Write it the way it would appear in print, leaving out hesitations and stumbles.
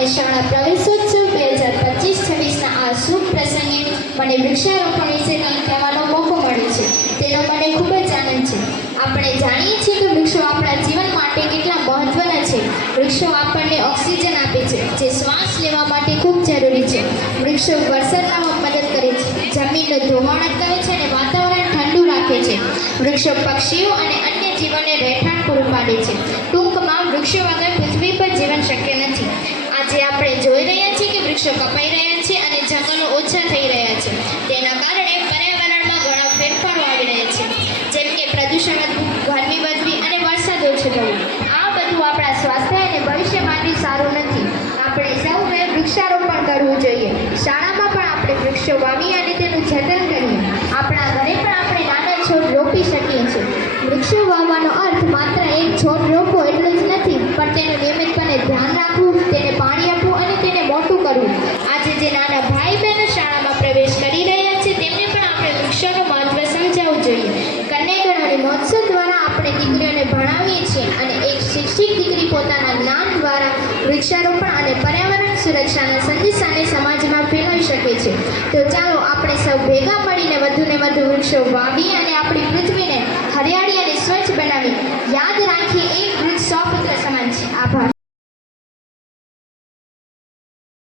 અને શાળા પ્રવેશોત્સવ 2025-26ના આ શુભ પ્રસંગે મને વૃક્ષારોપણ વિશે કંઈક કહેવાનો મોકો મળ્યો છે. તેનો મને ખૂબ જ આનંદ છે. આપણે જાણીએ છીએ કે વૃક્ષો આપણા જીવન માટે કેટલા મહત્વના છે. વૃક્ષો આપણને ઓક્સિજન આપે છે, જે શ્વાસ લેવા માટે ખૂબ જરૂરી છે. વૃક્ષો વરસાદ લાવવામાં મદદ કરે છે, જમીનનું ધોવાણ અટકાવે છે અને વાતાવરણ ઠંડુ રાખે છે. વૃક્ષો પક્ષીઓ અને અન્ય જીવોને રહેઠાણ પૂરું પાડે છે. ટૂંકમાં વૃક્ષો વગર પૃથ્વી પર જીવન શક્ય નથી. આજે આપણે જોઈ રહ્યા છીએ કે વૃક્ષો કપાઈ રહ્યા છે અને જંગલો ઓછા થઈ રહ્યા છે. તેના કારણે પર્યાવરણમાં ઘણા ફેરફારો આવી રહ્યા છે, જેમ કે પ્રદૂષણ વધવું, ગરમી વધવી અને વરસાદ ઓછો થવો. આ બધું આપણા સ્વાસ્થ્ય અને ભવિષ્ય માટે સારું નથી. આપણે સૌએ વૃક્ષારોપણ કરવું જોઈએ. શાળામાં પણ આપણે વૃક્ષો વાવીએ અને તેનું જતન કરીએ. આપણા ઘરે પણ આપણે નાના છોડ રોપી શકીએ છીએ. વૃક્ષો વાવવાનો અર્થ માત્ર એક છોડ રોપવો એટલું જ નથી, પણ તેનું નિયમિતપણે ધ્યાન રાખવું, તેને પાણી આપવું અને તેને મોટું કરવું. આજે જે નાના ભાઈ બહેનો શાળામાં પ્રવેશ કરી રહ્યા છે, તેમને પણ આપણે વૃક્ષોનું મહત્વ સમજાવવું જોઈએ. કન્યાગણોની મહોત્સવ દ્વારા આપણે દીકરીઓને ભણાવીએ છીએ અને એક શિક્ષિત દીકરી પોતાના જ્ઞાન દ્વારા વૃક્ષારોપણ અને પર્યાવરણ સુરક્ષાના સંદેશાને સમાજમાં ફેલાવી શકે છે. તો ચાલો આપણે સૌ ભેગા મળીને વધુને વધુ વૃક્ષો વાવીએ અને આપણી પૃથ્વીને